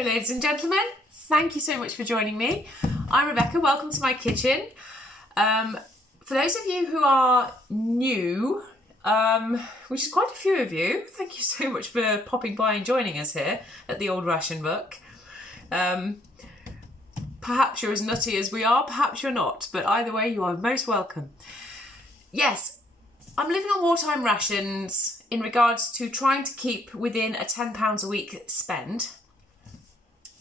Hello ladies and gentlemen, thank you so much for joining me. I'm Rebecca, welcome to my kitchen. For those of you who are new, which is quite a few of you, thank you so much for popping by and joining us here at the Old Ration Book. Perhaps you're as nutty as we are, perhaps you're not, but either way you are most welcome. Yes, I'm living on wartime rations in regards to trying to keep within a £10 a week spend.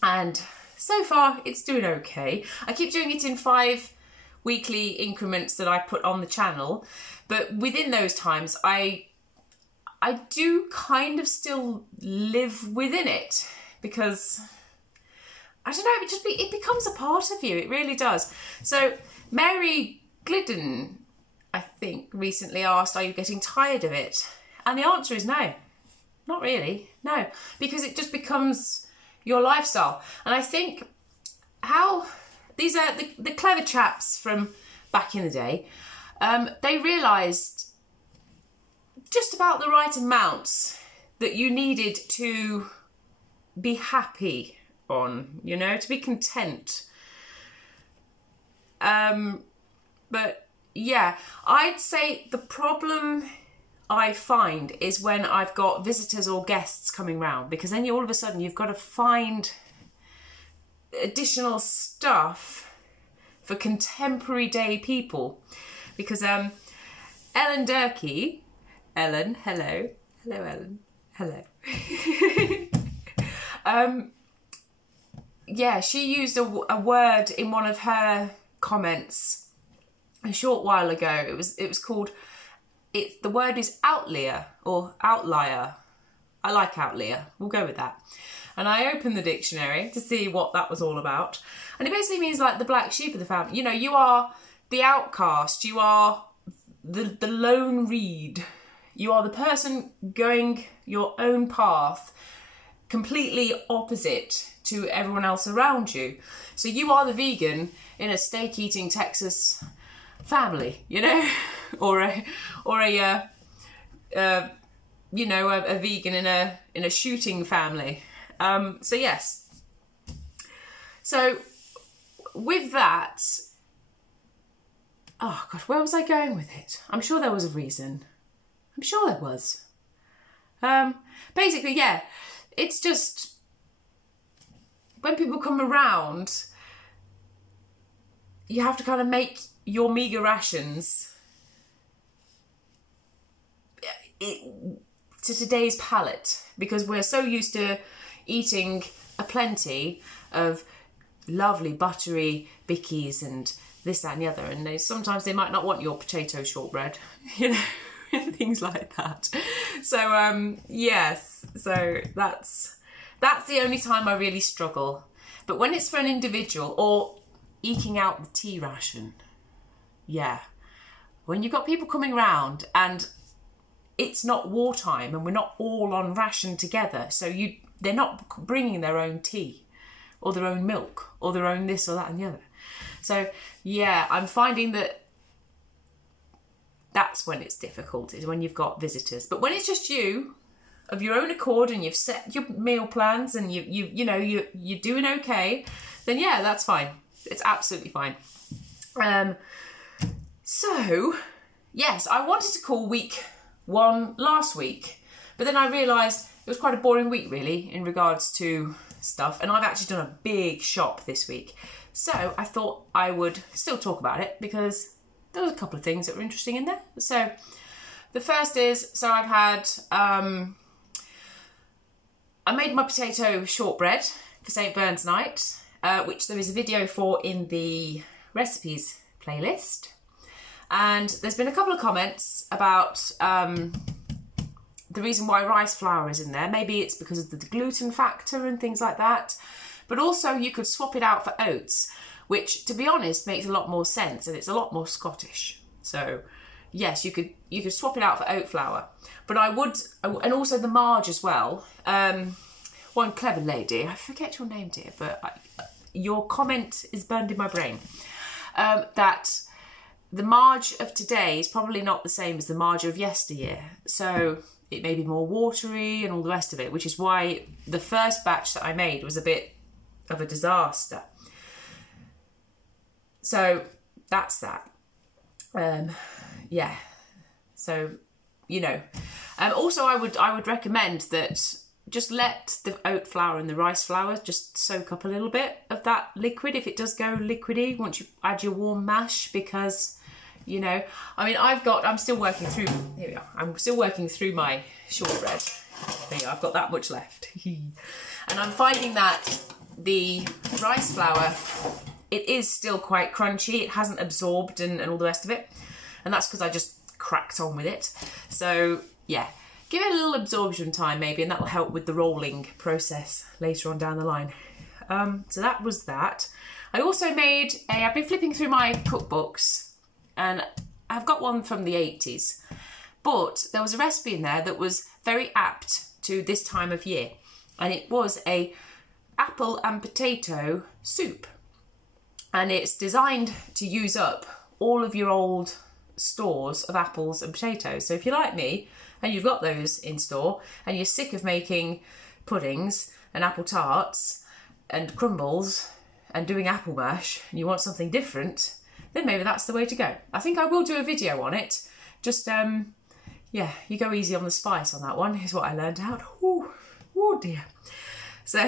And so far it's doing okay. I keep doing it in 5 weekly increments that I put on the channel, but within those times I do kind of still live within it because I don't know, it becomes a part of you, it really does. So Mary Glidden, I think, recently asked, are you getting tired of it? And the answer is no, not really, no, because it just becomes your lifestyle. And I think how these are the clever chaps from back in the day, they realised just about the right amounts that you needed to be happy on, you know, to be content. But yeah, I'd say the problem I find is when I've got visitors or guests coming round, because then all of a sudden you've got to find additional stuff for contemporary day people. Because Ellen Durkee, Ellen, hello, Ellen, hello. Yeah, she used a word in one of her comments a short while ago. It was called, the word is outlier or outlier. I like outlier, we'll go with that. And I opened the dictionary to see what that was all about. And it basically means like the black sheep of the family. You know, you are the outcast, you are the lone reed. You are the person going your own path, completely opposite to everyone else around you. So you are the vegan in a steak-eating Texas family, you know, or a you know, a vegan in a shooting family. So yes. So with that, oh God, where was I going with it? I'm sure there was a reason. I'm sure there was. Basically, yeah, it's just when people come around, you have to kind of make your meagre rations to today's palate, because we're so used to eating a plenty of lovely buttery bickies and this, that and the other, and sometimes they might not want your potato shortbread, you know, things like that. So yes, so that's the only time I really struggle. But when it's for an individual or eking out the tea ration, yeah, when you've got people coming round and it's not wartime and we're not all on ration together, so they're not bringing their own tea or their own milk or their own this or that and the other. So yeah, I'm finding that that's when it's difficult, is when you've got visitors. But when it's just you of your own accord and you've set your meal plans and you know you're doing okay, then yeah, that's fine. It's absolutely fine. So yes, I wanted to call week 1 last week, but then I realised it was quite a boring week really in regards to stuff, and I've actually done a big shop this week. So I thought I would still talk about it because there was a couple of things that were interesting in there. So the first is, so I've had, I made my potato shortbread for St. Bernard's Night, which there is a video for in the recipes playlist. And there's been a couple of comments about the reason why rice flour is in there. Maybe it's because of the gluten factor and things like that. But also you could swap it out for oats, which to be honest makes a lot more sense and it's a lot more Scottish. So yes, you could swap it out for oat flour. But I would, and also the marge as well. One clever lady, I forget your name dear, but your comment is burned in my brain, that the marge of today is probably not the same as the marge of yesteryear. So it may be more watery and all the rest of it, which is why the first batch that I made was a bit of a disaster. So that's that. Yeah. So, you know. Also, I would recommend that just let the oat flour and the rice flour just soak up a little bit of that liquid if it does go liquidy once you add your warm mash, because, you know, I mean, I'm still working through, here we are, I'm still working through my shortbread. There you go, I've got that much left. And I'm finding that the rice flour, it is still quite crunchy. It hasn't absorbed and all the rest of it. And that's because I just cracked on with it. So, yeah. Give it a little absorption time maybe, and that will help with the rolling process later on down the line. So that was that. I also made I've been flipping through my cookbooks, and I've got one from the 80s, but there was a recipe in there that was very apt to this time of year, and it was a apple and potato soup, and it's designed to use up all of your old stores of apples and potatoes. So if you're like me, and you've got those in store, and you're sick of making puddings and apple tarts and crumbles and doing apple mash, and you want something different, then maybe that's the way to go. I think I will do a video on it. Just, yeah, you go easy on the spice on that one, is what I learned out. Ooh, oh dear. So,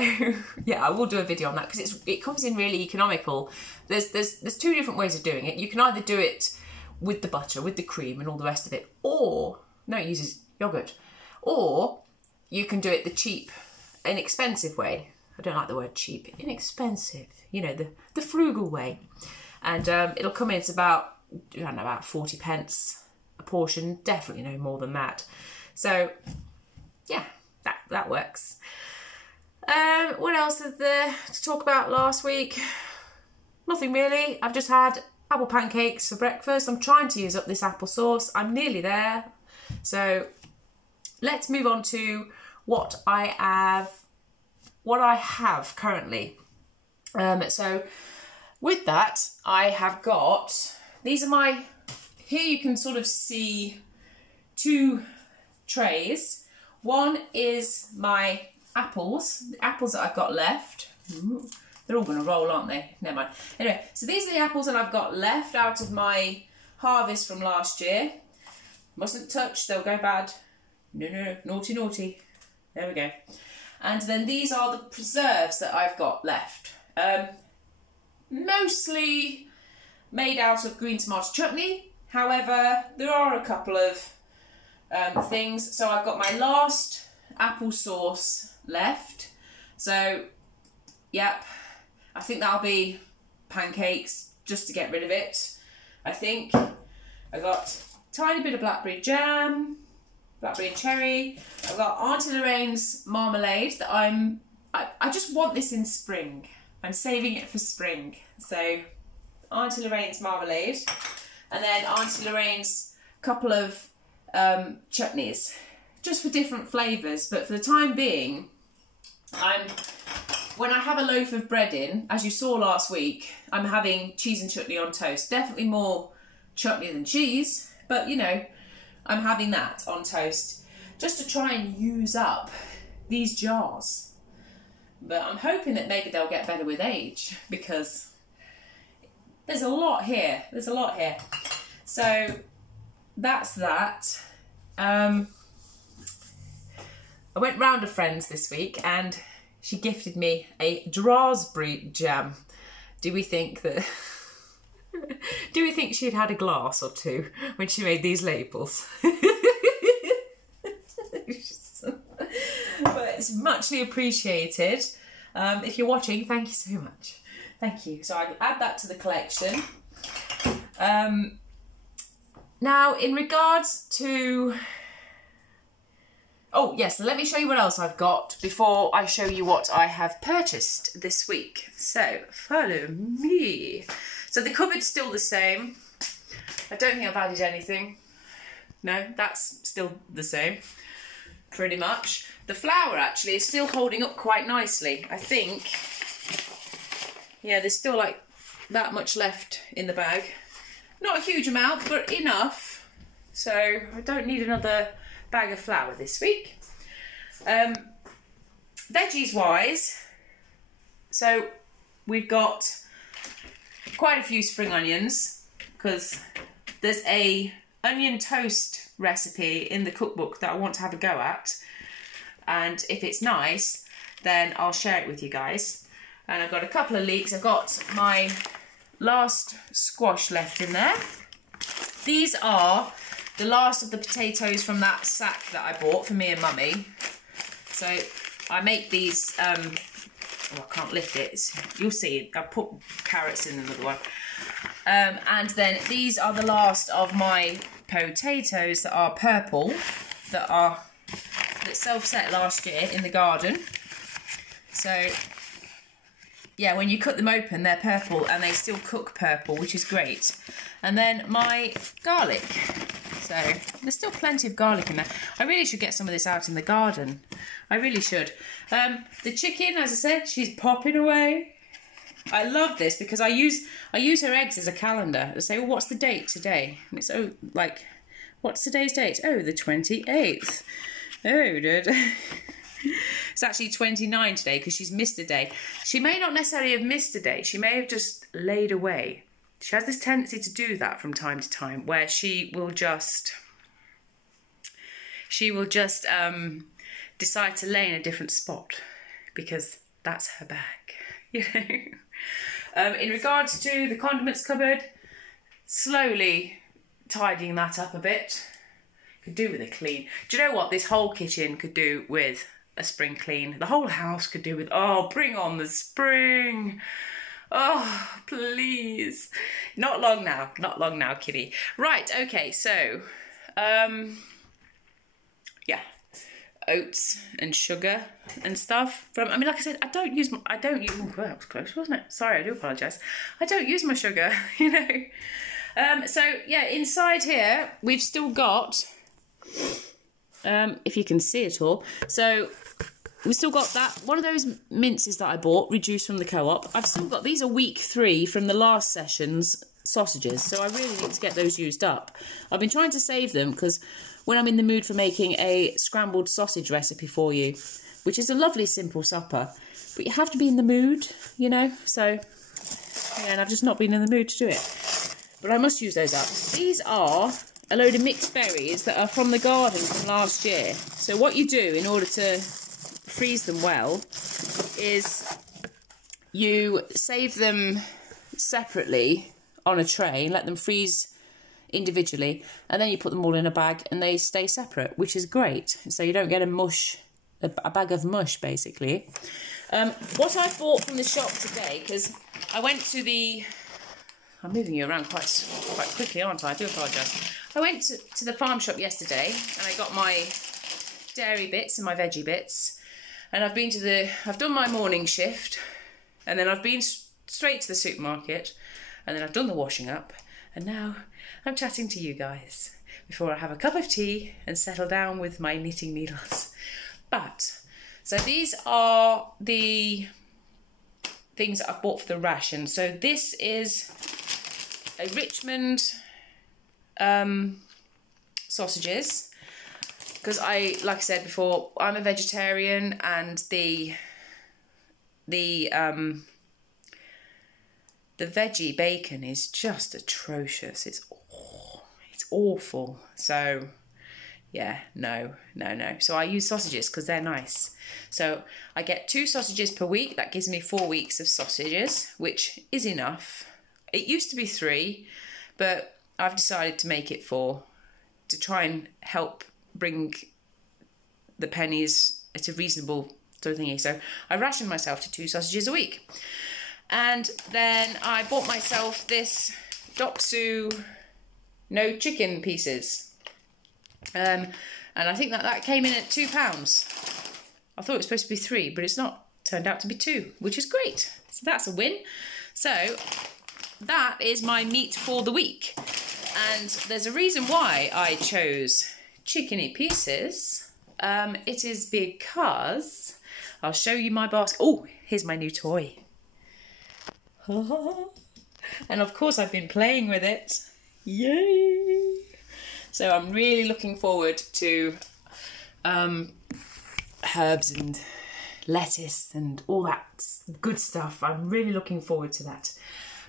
yeah, I will do a video on that, because it comes in really economical. There's two different ways of doing it. You can either do it with the butter, with the cream and all the rest of it, or, no, it uses yogurt, or you can do it the cheap, inexpensive way. I don't like the word cheap, inexpensive, you know, the frugal way. And it'll come in, it's about, I don't know, about 40 pence a portion, definitely no more than that. So, yeah, that works. What else is there to talk about last week? Nothing really. I've just had apple pancakes for breakfast. I'm trying to use up this apple sauce. I'm nearly there. So let's move on to what I have currently. So with that, I have got, these are here you can sort of see two trays. One is my apples, the apples that I've got left. Ooh, they're all going to roll, aren't they? Never mind. Anyway, so these are the apples that I've got left out of my harvest from last year. Mustn't touch, they'll go bad. No, naughty, naughty. There we go. And then these are the preserves that I've got left. Mostly made out of green tomato chutney. However, there are a couple of things. So I've got my last apple sauce left. So, yep, I think that'll be pancakes just to get rid of it. I think I got tiny bit of blackberry jam, blackberry and cherry. I've got Auntie Lorraine's marmalade that I just want this in spring. I'm saving it for spring. So Auntie Lorraine's marmalade, and then Auntie Lorraine's couple of chutneys, just for different flavours. But for the time being, when I have a loaf of bread in, as you saw last week, I'm having cheese and chutney on toast. Definitely more chutney than cheese, but you know, I'm having that on toast just to try and use up these jars. But I'm hoping that maybe they'll get better with age, because there's a lot here. There's a lot here. So that's that. I went round a friend's this week and she gifted me a raspberry jam. Do we think that... do we think she'd had a glass or two when she made these labels? But it's muchly appreciated. If you're watching, thank you so much. Thank you. So I'll add that to the collection. Now, in regards to... Oh, yes, let me show you what else I've got before I show you what I have purchased this week. So, follow me. So the cupboard's still the same. I don't think I've added anything. No, that's still the same, pretty much. The flour, actually, is still holding up quite nicely. I think, yeah, there's still like that much left in the bag. Not a huge amount, but enough. So I don't need another bag of flour this week. Veggies wise, so we've got quite a few spring onions because there's a onion toast recipe in the cookbook that I want to have a go at, and if it's nice then I'll share it with you guys. And I've got a couple of leeks. I've got my last squash left in there. These are the last of the potatoes from that sack that I bought for me and Mummy. So I make these, oh, I can't lift it, you'll see, I put carrots in another one. And then these are the last of my potatoes that are purple, that self-set last year in the garden. So yeah, when you cut them open, they're purple and they still cook purple, which is great. And then my garlic. So there's still plenty of garlic in there. I really should get some of this out in the garden. I really should. The chicken, as I said, she's popping away. I love this because I use her eggs as a calendar. I say, well, what's the date today? And it's, oh, like, what's today's date? Oh, the 28th. Oh, dude. It's actually 29 today because she's missed a day. She may not necessarily have missed a day. She may have just laid away. She has this tendency to do that from time to time, where she will just decide to lay in a different spot because that's her bag, you know. In regards to the condiments cupboard, slowly tidying that up a bit. Could do with a clean. Do you know what? This whole kitchen could do with a spring clean. The whole house could do with, oh, bring on the spring. Oh, please. Not long now. Not long now, kitty. Right, okay, so, yeah, oats and sugar and stuff. I mean, like I said, I don't use, oh, that was close, wasn't it? Sorry, I do apologise. I don't use my sugar, you know. So, yeah, inside here, we've still got, if you can see it all, so we've still got that, one of those minces that I bought, reduced from the Co-op. I've still got, these are week 3 from the last session's sausages, so I really need to get those used up. I've been trying to save them because when I'm in the mood for making a scrambled sausage recipe for you, which is a lovely simple supper, but you have to be in the mood, you know, so, yeah, and I've just not been in the mood to do it. But I must use those up. These are a load of mixed berries that are from the garden from last year. So what you do in order to freeze them well is you save them separately on a tray, let them freeze individually, and then you put them all in a bag and they stay separate, which is great. So you don't get a bag of mush, basically. What I bought from the shop today, because I went to the... I'm moving you around quite quickly, aren't I? I do apologise. I went to the farm shop yesterday and I got my dairy bits and my veggie bits. And I've done my morning shift, and then I've been straight to the supermarket, and then I've done the washing up, and now I'm chatting to you guys before I have a cup of tea and settle down with my knitting needles. But, so these are the things that I've bought for the ration. So this is a Richmond sausages. Because like I said before, I'm a vegetarian, and the veggie bacon is just atrocious. It's awful. So yeah, no. So I use sausages because they're nice. So I get 2 sausages per week. That gives me 4 weeks of sausages, which is enough. It used to be 3, but I've decided to make it 4 to try and help bring the pennies at a reasonable sort of thingy. So I ration myself to 2 sausages a week. And then I bought myself this Dopsu no chicken pieces. And I think that came in at £2. I thought it was supposed to be 3, but it's not. Turned out to be 2, which is great. So that's a win. So that is my meat for the week. And there's a reason why I chose chickeny pieces. It is because I'll show you my basket. Oh, here's my new toy. And of course I've been playing with it. Yay! So I'm really looking forward to herbs and lettuce and all that good stuff. I'm really looking forward to that.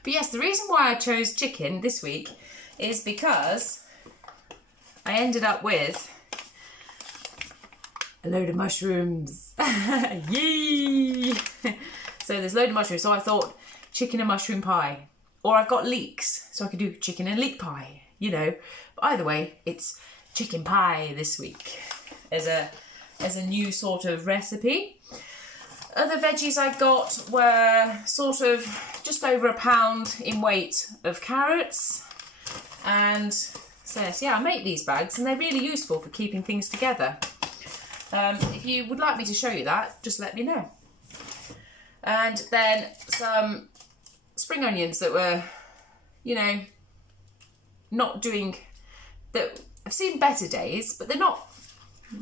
But yes, the reason why I chose chicken this week is because I ended up with a load of mushrooms. Yay! So there's a load of mushrooms, so I thought chicken and mushroom pie. Or I've got leeks, so I could do chicken and leek pie, you know. But either way, it's chicken pie this week as a new sort of recipe. Other veggies I got were sort of just over £1 in weight of carrots. And so yes, yeah, I make these bags and they're really useful for keeping things together. If you would like me to show you that, just let me know. And then some spring onions that were, you know, not doing, that I've seen better days, but they're not,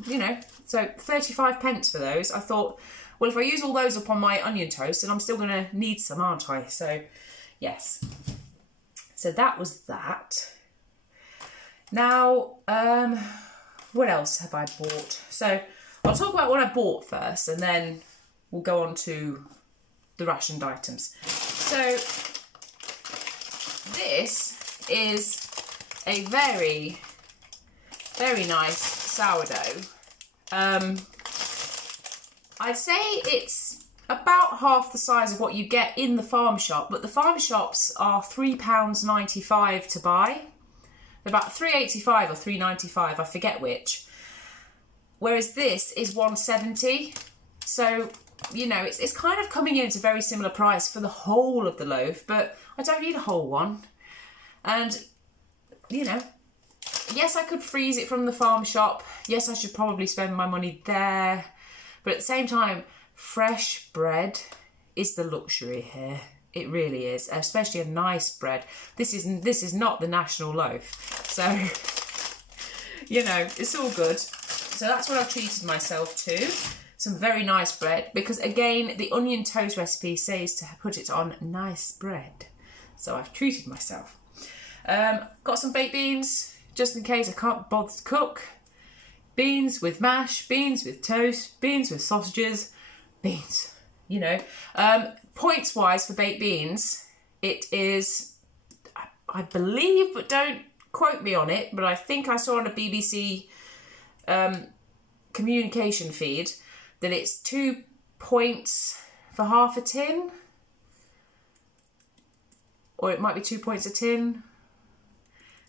you know, so 35p for those. I thought, well, if I use all those up on my onion toast, then I'm still going to need some, aren't I? So, yes. So that was that. Now, what else have I bought? So I'll talk about what I bought first, and then we'll go on to the rationed items. So this is a very, very nice sourdough. I'd say it's about half the size of what you get in the farm shop, but the farm shops are £3.95 to buy. They're about £3.85 or £3.95, I forget which. Whereas this is £1.70. So, you know, it's kind of coming in at a very similar price for the whole of the loaf, but I don't need a whole one. And, you know, yes, I could freeze it from the farm shop. Yes, I should probably spend my money there. But at the same time, fresh bread is the luxury here. It really is, especially a nice bread. This is not the national loaf. So, you know, it's all good. So that's what I've treated myself to. Some very nice bread, because again, the onion toast recipe says to put it on nice bread. So I've treated myself. Got some baked beans, just in case I can't bother to cook. Beans with mash, beans with toast, beans with sausages, beans, you know. Points wise for baked beans, it is, I believe, but don't quote me on it, but I think I saw on a BBC communication feed that it's 2 points for half a tin, or it might be 2 points a tin.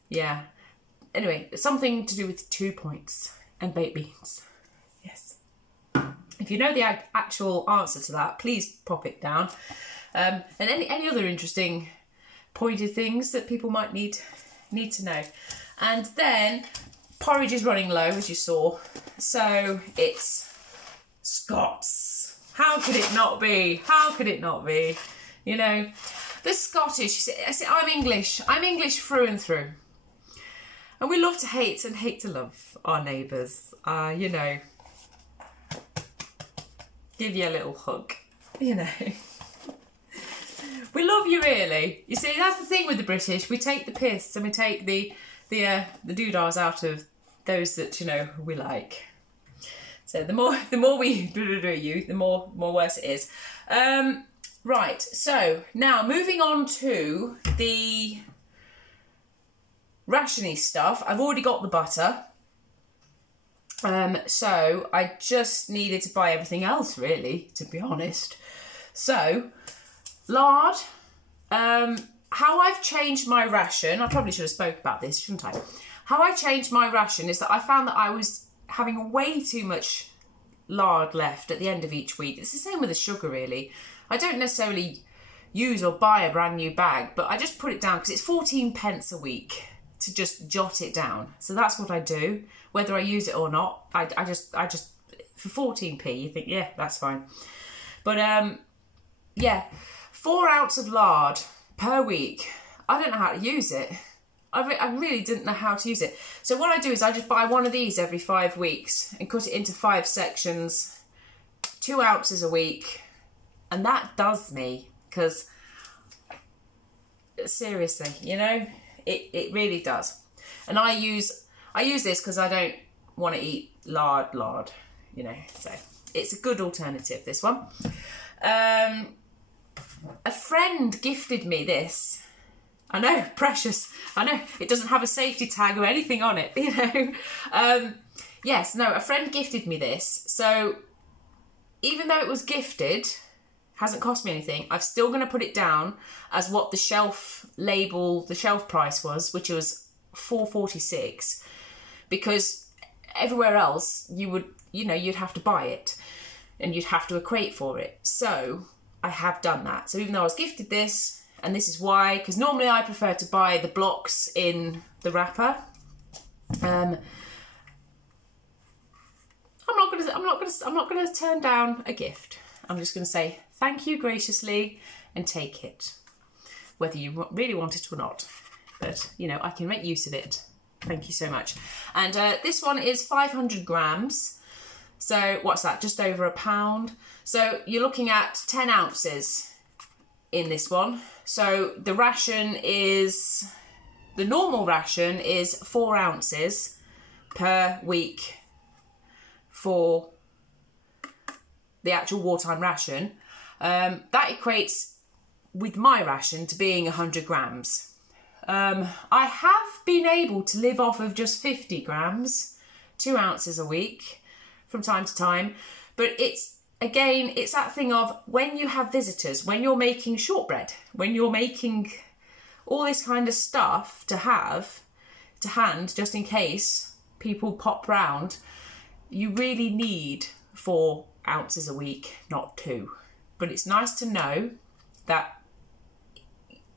Yeah. Anyway, something to do with 2 points and baked beans. Yes. If you know the actual answer to that, please pop it down. And any other interesting pointed things that people might need to know. And then porridge is running low, as you saw. So it's Scots. How could it not be? How could it not be? You know, the Scottish, I'm English. I'm English through and through. And we love to hate and hate to love our neighbours. You know, give you a little hug, you know. We love you, really. You see, that's the thing with the British. We take the piss and we take the doodahs out of those that, you know, we like. So the more we do you, the more worse it is. Right, so now moving on to the rationy stuff. I've already got the butter. So I just needed to buy everything else, really, to be honest. So, lard. How I've changed my ration, I probably should have spoke about this, shouldn't I? How I changed my ration is that I found that I was having way too much lard left at the end of each week. It's the same with the sugar, really. I don't necessarily use or buy a brand new bag, but I just put it down because it's 14p a week to just jot it down. So that's what I do, whether I use it or not. I just for 14p, you think, yeah, that's fine. But yeah, 4 ounces of lard per week. I don't know how to use it. I really didn't know how to use it. So what I do is I just buy one of these every 5 weeks and cut it into 5 sections, 2 ounces a week, and that does me, because seriously, you know, it really does. And I use this because I don't want to eat lard, you know, so it's a good alternative, this one. A friend gifted me this. I know, precious. I know, it doesn't have a safety tag or anything on it, you know. Yes, no, a friend gifted me this. So even though it was gifted, hasn't cost me anything, I'm still going to put it down as what the shelf label, the shelf price was, which was $4.46, because everywhere else you would, you know, you'd have to buy it and you'd have to equate for it. So I have done that. So even though I was gifted this, and this is why, because normally I prefer to buy the blocks in the wrapper. I'm not gonna turn down a gift. I'm just gonna say thank you graciously and take it, whether you really want it or not. But you know, I can make use of it. Thank you so much. And this one is 500 grams. So what's that? Just over a pound. So you're looking at 10 ounces in this one. So the ration is, the normal ration is 4 ounces per week for the actual wartime ration. That equates with my ration to being 100 grams. I have been able to live off of just 50 grams, 2 ounces a week from time to time, but it's, again, it's that thing of when you have visitors, when you're making shortbread, when you're making all this kind of stuff to have to hand just in case people pop round, you really need 4 ounces a week, not 2. But it's nice to know that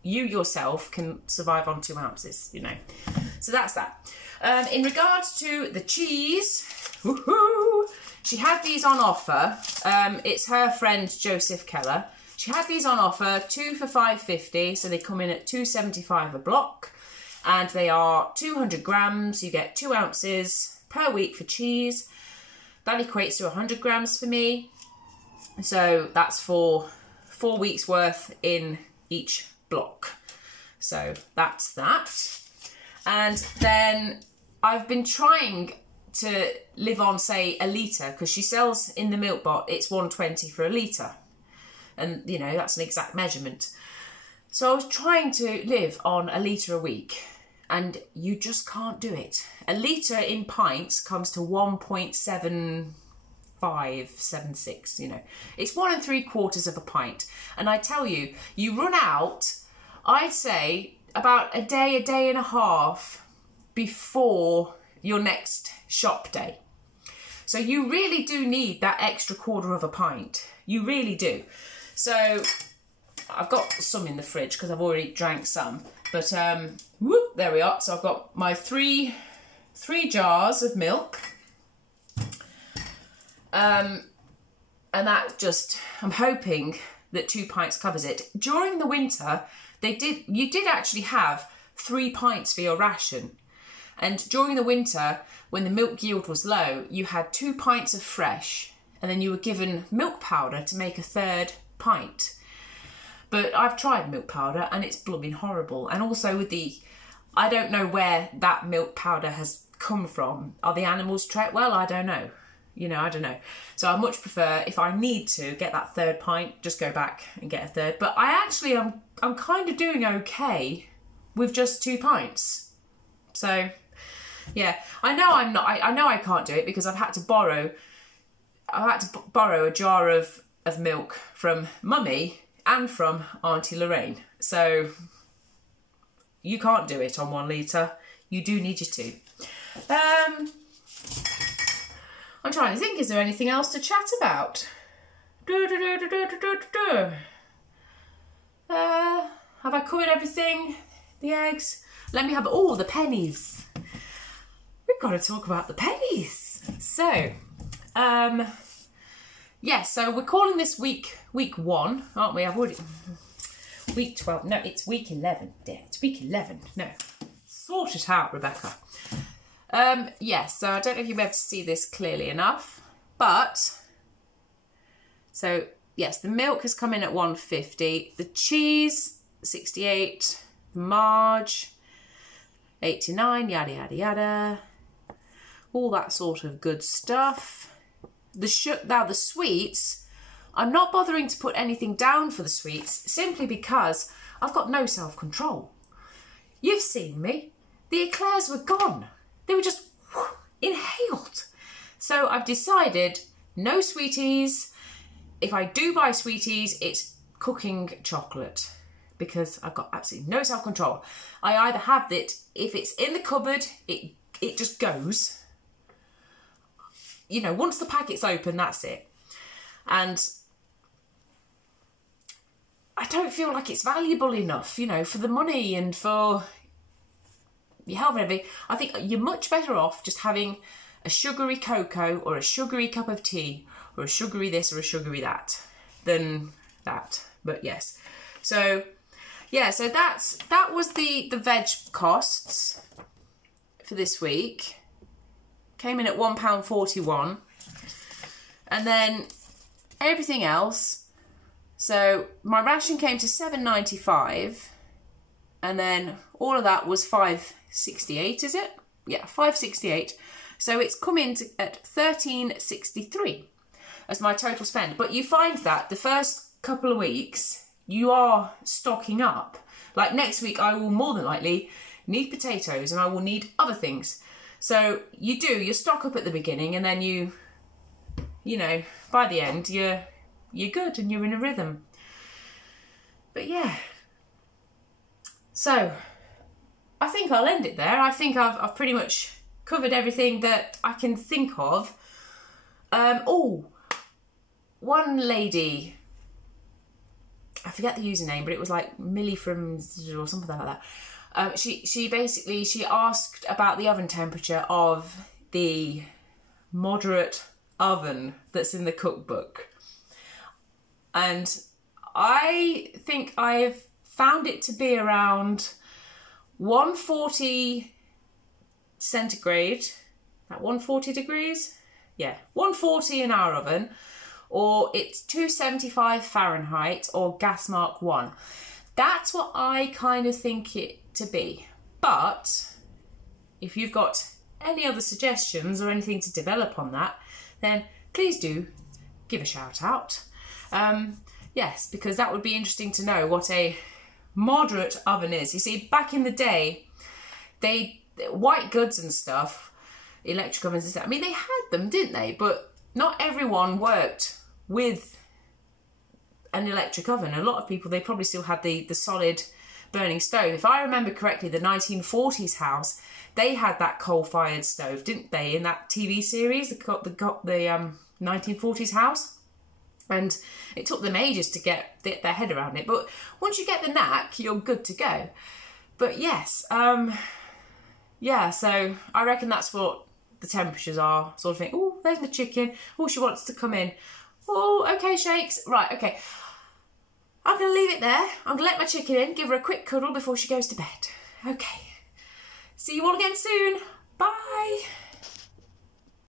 you yourself can survive on 2 ounces, you know. So that's that. In regards to the cheese, woohoo, she had these on offer. It's her friend Joseph Keller. She had these on offer, 2 for $5.50, so they come in at $2.75 a block, and they are 200 grams. You get 2 ounces per week for cheese. That equates to 100 grams for me. So that's for 4 weeks worth in each block. So that's that. And then I've been trying to live on, say, a litre, because she sells in the milk bot, it's 120 for a litre. And, you know, that's an exact measurement. So I was trying to live on a litre a week, and you just can't do it. A litre in pints comes to 1.7576, you know. It's 1 3/4 of a pint. And I tell you, you run out, I'd say, about a day and a half before your next shop day. So you really do need that extra 1/4 of a pint. You really do. So I've got some in the fridge because I've already drank some. But whoop, there we are. So I've got my three jars of milk. And that just, I'm hoping that 2 pints covers it. During the winter, you did actually have 3 pints for your ration. And during the winter, when the milk yield was low, you had 2 pints of fresh, and then you were given milk powder to make a 3rd pint. But I've tried milk powder and it's blooming horrible. And also with I don't know where that milk powder has come from. Are the animals treated well? I don't know. You know, I don't know. So I much prefer, if I need to get that 3rd pint, just go back and get a 3rd. But I actually, I'm kind of doing okay with just 2 pints. So yeah, I know I know I can't do it because I've had to borrow a jar of milk from Mummy and from Auntie Lorraine. So you can't do it on 1 litre. You do need your 2. I'm trying to think, is there anything else to chat about? Have I covered everything? The eggs? Let me have, oh, the pennies. We've got to talk about the pennies. So, yes, so we're calling this week 1, aren't we? I've already, week 12, no, it's week 11, dear. It's week 11, no. Sort it out, Rebecca. Yes, so I don't know if you'll be able to see this clearly enough, but, so, yes, the milk has come in at 150, the cheese, 68, the marge, 89, yada, yada, yada. all that sort of good stuff. Now the sweets, I'm not bothering to put anything down for the sweets simply because I've got no self-control. You've seen me. The eclairs were gone. They were just inhaled. So I've decided no sweeties. If I do buy sweeties, it's cooking chocolate because I've got absolutely no self-control. I either have it, if it's in the cupboard, it just goes. You know, once the packet's open, that's it. And I don't feel like it's valuable enough, you know, for the money and for your health and everything. I think you're much better off just having a sugary cocoa or a sugary cup of tea or a sugary this or a sugary that than that. But yes, so yeah, so that was the veg costs for this week. Came in at £1.41, and then everything else. So my ration came to £7.95, and then all of that was £5.68. Is it? Yeah, £5.68. So it's come in at £13.63 as my total spend. But you find that the first couple of weeks you are stocking up. Like next week I will more than likely need potatoes and I will need other things. So you stock up at the beginning, and then you know, by the end you're good and you're in a rhythm. But yeah. So I think I'll end it there. I think I've pretty much covered everything that I can think of. Oh, one lady, I forget the username, but it was like Millie from or something like that. She basically asked about the oven temperature of the moderate oven that's in the cookbook, and I think I've found it to be around 140 centigrade, at 140 degrees, yeah, 140 in our oven, or it's 275 Fahrenheit or gas mark 1. That's what I kind of think it to be. But if you've got any other suggestions or anything to develop on that, then please do give a shout out. Yes, because that would be interesting to know what a moderate oven is. You see, back in the day, white goods and stuff, electric ovens and stuff, I mean, they had them, didn't they? But not everyone worked with an electric oven. A lot of people, they probably still had the solid burning stove. If I remember correctly, the 1940s house, they had that coal-fired stove, didn't they, in that TV series, the 1940s house? And it took them ages to get their head around it. But once you get the knack, you're good to go. But yes, yeah, so I reckon that's what the temperatures are. Sort of think, oh, there's my chicken. Oh, she wants to come in. Oh, okay, Shakes. Right, okay. I'm going to leave it there. I'm going to let my chicken in, give her a quick cuddle before she goes to bed. Okay. See you all again soon. Bye.